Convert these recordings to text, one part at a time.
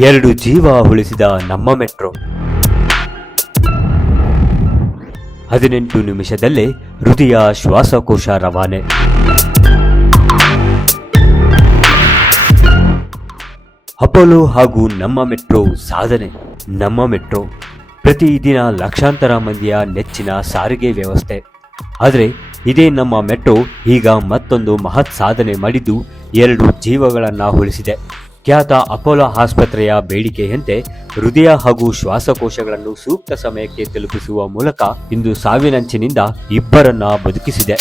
ಎರಡು ಜೀವ ಉಳಿಸಿದ ನಮ್ಮ ಮೆಟ್ರೋ. ಹದಿನೆಂಟು ನಿಮಿಷದಲ್ಲೇ ಹೃದಯ ಶ್ವಾಸಕೋಶ ರವಾನೆ. ಅಪೋಲೋ ಹಾಗೂ ನಮ್ಮ ಮೆಟ್ರೋ ಸಾಧನೆ. ನಮ್ಮ ಮೆಟ್ರೋ ಪ್ರತಿದಿನ ಲಕ್ಷಾಂತರ ಮಂದಿಯ ನೆಚ್ಚಿನ ಸಾರಿಗೆ ವ್ಯವಸ್ಥೆ. ಆದರೆ ಇದೇ ನಮ್ಮ ಮೆಟ್ರೋ ಈಗ ಮತ್ತೊಂದು ಮಹತ್ ಸಾಧನೆ ಮಾಡಿದ್ದು ಎರಡು ಜೀವಗಳನ್ನು ಉಳಿಸಿದೆ. ಖ್ಯಾತ ಅಪೋಲೋ ಆಸ್ಪತ್ರೆಯ ಬೇಡಿಕೆಯಂತೆ ಹೃದಯ ಹಾಗೂ ಶ್ವಾಸಕೋಶಗಳನ್ನು ಸೂಕ್ತ ಸಮಯಕ್ಕೆ ತಲುಪಿಸುವ ಮೂಲಕ ಇಂದು ಸಾವಿನಂಚಿನಿಂದ ಇಬ್ಬರನ್ನ ಬದುಕಿಸಿದೆ.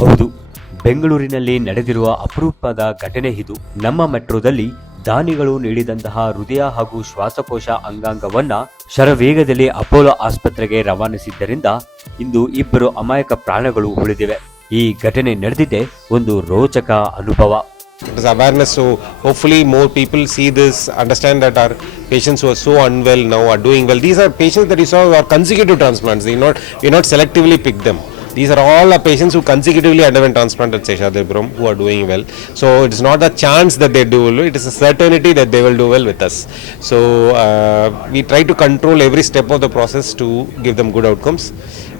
ಹೌದು, ಬೆಂಗಳೂರಿನಲ್ಲಿ ನಡೆದಿರುವ ಅಪರೂಪದ ಘಟನೆ ಇದು. ನಮ್ಮ ಮೆಟ್ರೋದಲ್ಲಿ ದಾನಿಗಳು ನೀಡಿದಂತಹ ಹೃದಯ ಹಾಗೂ ಶ್ವಾಸಕೋಶ ಅಂಗಾಂಗವನ್ನ ಶರವೇಗದಲ್ಲಿ ಅಪೋಲೋ ಆಸ್ಪತ್ರೆಗೆ ರವಾನಿಸಿದ್ದರಿಂದ ಇಂದು ಇಬ್ಬರು ಅಮಾಯಕ ಪ್ರಾಣಗಳು ಉಳಿದಿವೆ. ಈ ಘಟನೆ ನಡೆದಿದೆ ಒಂದು ರೋಚಕ ಅನುಭವ. It awareness so more people see this understand that are patients who unwell now are doing well these are patients that you saw consecutive transplants you not selectively pick them These are all our patients who consecutively underwent transplant at Seshadripuram who are doing well. So it is not a chance that they do well; it is a certainty that they will do well with us. So uh, we try to control every step of the process to give them good outcomes,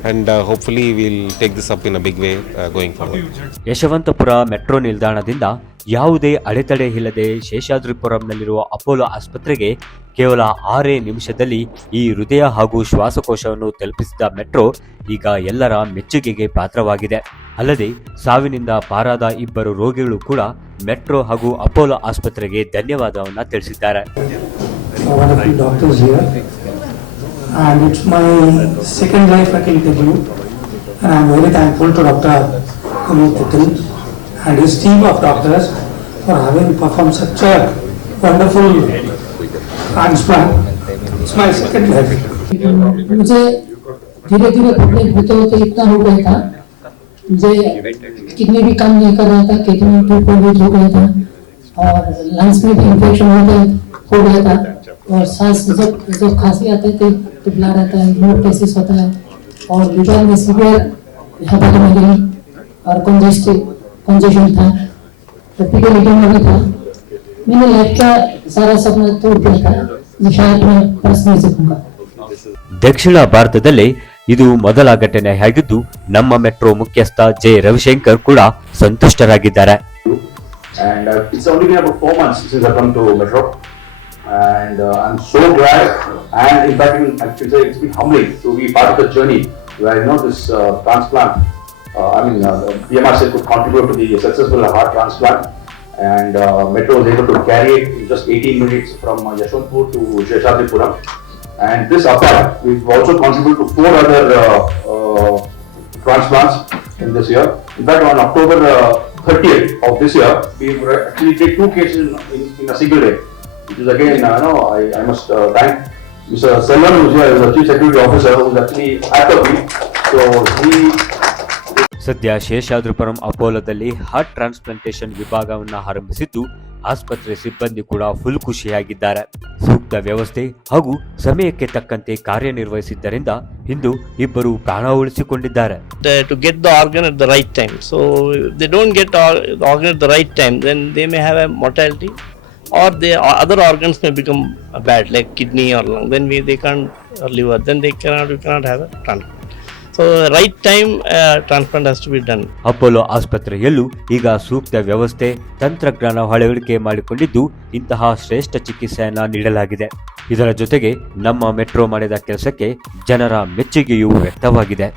and uh, hopefully we'll take this up in a big way uh, going forward. Yeshwanthpur metro ನಿಲ್ದಾಣದಿಂದ ಯಾವುದೇ ಅಡೆತಡೆ ಇಲ್ಲದೆ ಶೇಷಾದ್ರಿಪುರಂನಲ್ಲಿರುವ Apollo ಆಸ್ಪತ್ರೆಗೆ ಕೇವಲ ಆರೇ ನಿಮಿಷದಲ್ಲಿ ಈ ಹೃದಯ ಹಾಗೂ ಶ್ವಾಸಕೋಶವನ್ನು ತಲುಪಿಸಿದ ಮೆಟ್ರೋ ಈಗ ಎಲ್ಲರ ಮೆಚ್ಚುಗೆಗೆ ಪಾತ್ರವಾಗಿದೆ. ಅಲ್ಲದೆ ಸಾವಿನಿಂದ ಪಾರಾದ ಇಬ್ಬರು ರೋಗಿಗಳು ಕೂಡ ಮೆಟ್ರೋ ಹಾಗೂ ಅಪೋಲೋ ಆಸ್ಪತ್ರೆಗೆ ಧನ್ಯವಾದವನ್ನ ತಿಳಿಸಿದ್ದಾರೆ. And his team of doctors for having performed such a wonderful transplant. It's my second life. मुझे धीरे धीरे घुटने होते होते इतना हो गया था मुझे किडनी भी काम नहीं कर रहा था किडनी टू पॉइंट हो गया था, और लंग्स में भी इन्फेक्शन हो गया हो गया था और सांस जब जब खांसी आते थे तो बुला रहता है मूड केसेस होता है, और लिवर में सीवियर हेपाटोमेगली और कंजेस्टिव कंजेशन था रेपिड मीटिंग में भी था मैंने लाइफ का सारा सपना तोड़ दिया था जो शायद मैं पर्स नहीं सकूंगा ದಕ್ಷಿಣ ಭಾರತದಲ್ಲೇ ಇದು ಮೊದಲ ಘಟನೆಯಾಗಿದ್ದು ನಮ್ಮ ಮೆಟ್ರೋ ಮುಖ್ಯಸ್ಥ ಜೆ ರವಿಶಂಕರ್ ಕೂಡ ಸಂತುಷ್ಟರಾಗಿದ್ದಾರೆ and uh, it's only been about four months since I've come to Metro, and uh, I'm so glad. And in fact, even, I can say it's been humbling to be part of the journey where you know this uh, transplant. Uh, I mean, uh, PMRC could contribute to the successful heart transplant, and uh, Metro was able to carry it in just 18 minutes from uh, to Sheshadripuram. And this apart, we've also contributed to four other uh, uh, transplants in this year. In fact, on October uh, 30th of this year, we've actually did two cases in, in, in a single day, which is again, uh, no, I, I must uh, thank Mr. Selvan, who's here, the Chief Security Officer, who's actually at. So he ಸದ್ಯ Seshadripuram ಅಪೋಲೋದಲ್ಲಿ heart transplantation ವಿಭಾಗವನ್ನು ಆರಂಭಿಸಿದ್ದು, ಆಸ್ಪತ್ರೆ ಸಿಬ್ಬಂದಿ ಕೂಡ full ಖುಷಿಯಾಗಿದ್ದಾರೆ. ಸೂಕ್ತ ವ್ಯವಸ್ಥೆ ಹಾಗೂ ಸಮಯಕ್ಕೆ ತಕ್ಕಂತೆ ಕಾರ್ಯನಿರ್ವಹಿಸಿದ್ದರಿಂದ ಇಂದು ಇಬ್ಬರು ಪ್ರಾಣ ಉಳಿಸಿಕೊಂಡಿದ್ದಾರೆ to get the organ at the right time so they don't get organ at the right time then they may have a mortality or they other organs may become bad like kidney or lung then we they can't liver then they cannot we cannot have a we right time transplant. B done. Apollo ಆಸ್ಪತ್ರೆಯಲ್ಲೂ ಈಗ ಸೂಕ್ತ ವ್ಯವಸ್ಥೆ, ತಂತ್ರಜ್ಞಾನ ಅಳವಡಿಕೆ ಮಾಡಿಕೊಂಡಿದ್ದು ಇಂತಹ ಶ್ರೇಷ್ಠ ಚಿಕಿತ್ಸೆಯನ್ನು ನೀಡಲಾಗಿದೆ ಇದರ ಜೊತೆಗೆ ನಮ್ಮ ಮೆಟ್ರೋ ಮಾಡಿದ ಕೆಲಸಕ್ಕೆ ಜನರ ಮೆಚ್ಚುಗೆಯೂ ವ್ಯಕ್ತವಾಗಿದೆ